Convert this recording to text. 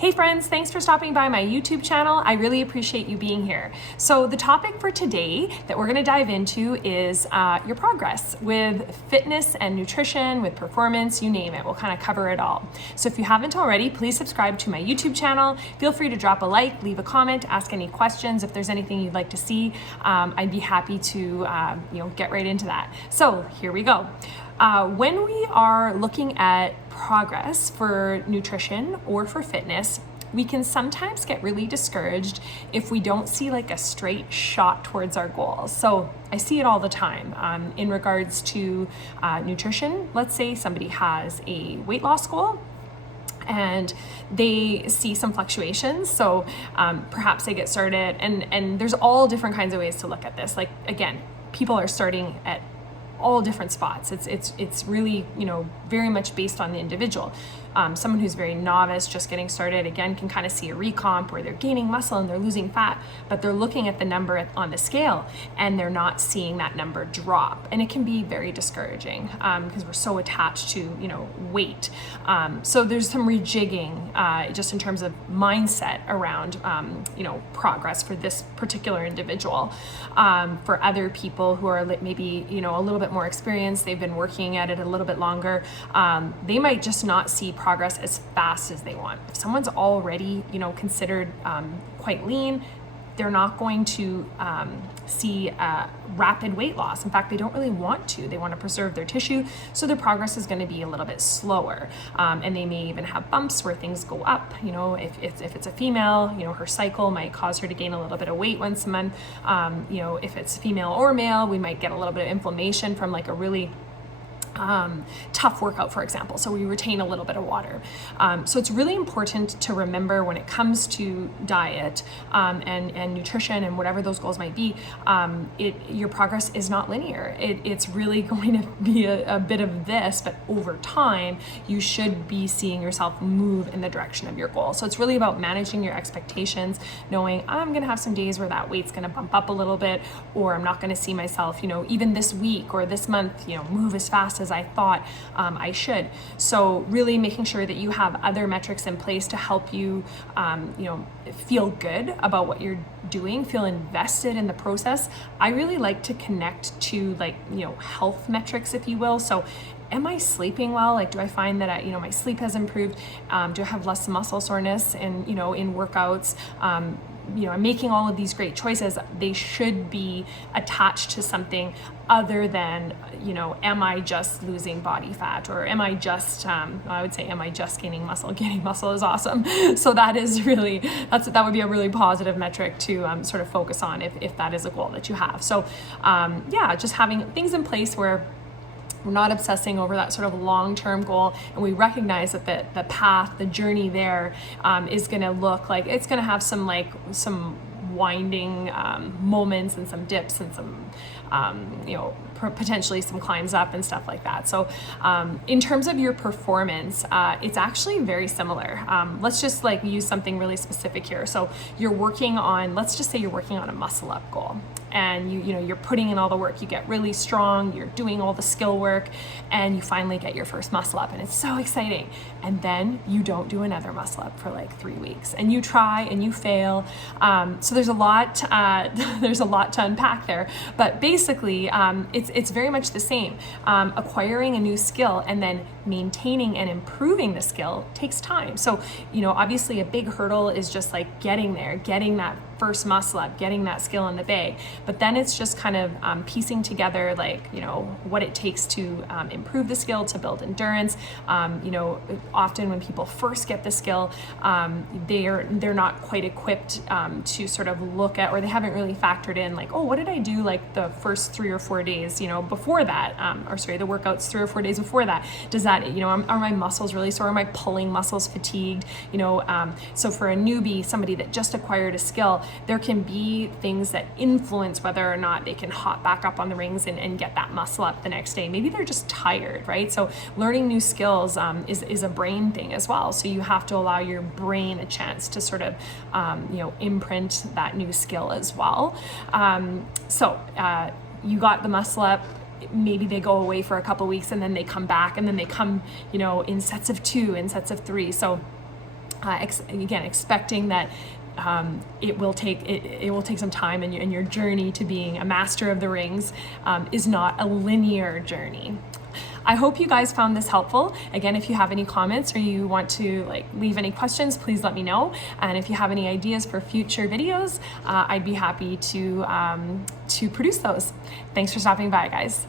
Hey friends, thanks for stopping by my YouTube channel. I really appreciate you being here. So the topic for today that we're gonna dive into is your progress with fitness and nutrition, with performance, you name it. We'll kind of cover it all. So if you haven't already, please subscribe to my YouTube channel. Feel free to drop a like, leave a comment, ask any questions. If there's anything you'd like to see, I'd be happy to get right into that. So here we go. When we are looking at progress for nutrition or for fitness, we can sometimes get really discouraged if we don't see like a straight shot towards our goals. So I see it all the time in regards to nutrition. Let's say somebody has a weight loss goal and they see some fluctuations. So perhaps they get started, and there's all different kinds of ways to look at this. Like, again, people are starting at all different spots. It's really, very much based on the individual. Someone who's very novice, just getting started, again, can kind of see a recomp where they're gaining muscle and they're losing fat, but they're looking at the number on the scale and they're not seeing that number drop. And it can be very discouraging because we're so attached to, weight. So there's some rejigging just in terms of mindset around, progress for this particular individual. For other people who are maybe, a little bit more experienced, they've been working at it a little bit longer, they might just not see progress as fast as they want. If someone's already, considered quite lean, they're not going to see rapid weight loss. In fact, they don't really want to. They want to preserve their tissue, so their progress is going to be a little bit slower. And they may even have bumps where things go up. If it's a female, her cycle might cause her to gain a little bit of weight once a month. If it's female or male, we might get a little bit of inflammation from like a really tough workout, for example. So we retain a little bit of water. So it's really important to remember when it comes to diet and nutrition and whatever those goals might be, your progress is not linear. It's really going to be a bit of this, but over time, you should be seeing yourself move in the direction of your goal. So it's really about managing your expectations, knowing I'm going to have some days where that weight's going to bump up a little bit, or I'm not going to see myself, even this week or this month, move as fast as I thought I should. So really making sure that you have other metrics in place to help you, feel good about what you're doing, feel invested in the process. I really like to connect to health metrics, if you will. So am I sleeping well? Like, do I find that my sleep has improved? Do I have less muscle soreness and, in workouts? I'm making all of these great choices. They should be attached to something other than, am I just losing body fat, or am I just, I would say, am I just gaining muscle? Gaining muscle is awesome. So that is really, that would be a really positive metric to sort of focus on if that is a goal that you have. So just having things in place where we're not obsessing over that sort of long-term goal, and we recognize that the path, the journey there is going to look like it's going to have some winding moments and some dips and some potentially some climbs up and stuff like that. So in terms of your performance, it's actually very similar. Let's just use something really specific here. So let's just say you're working on a muscle up goal, and you're putting in all the work. You get really strong, you're doing all the skill work, and you finally get your first muscle up, and it's so exciting. And then you don't do another muscle up for 3 weeks, and you try and you fail. So there's a lot to unpack there, but basically it's very much the same. Acquiring a new skill and then maintaining and improving the skill takes time. So obviously a big hurdle is just getting there, getting that first muscle up, getting that skill in the bag. But then it's just kind of piecing together what it takes to improve the skill, to build endurance. Often when people first get the skill, they're not quite equipped to sort of look at, or they haven't really factored in what did I do the first 3 or 4 days before that, the workouts 3 or 4 days before that. Does that, are my muscles really sore? Am I pulling muscles fatigued? So for a newbie, somebody that just acquired a skill, there can be things that influence whether or not they can hop back up on the rings and get that muscle up the next day. Maybe they're just tired, right? So learning new skills is a brain thing as well. So you have to allow your brain a chance to sort of, imprint that new skill as well. You got the muscle up, maybe they go away for a couple weeks and then they come back, and then they come, in sets of 2, in sets of 3. So again, expecting that it will take some time, and your journey to being a master of the rings is not a linear journey. I hope you guys found this helpful. Again, if you have any comments or you want to leave any questions, please let me know. And if you have any ideas for future videos, I'd be happy to produce those. Thanks for stopping by, guys.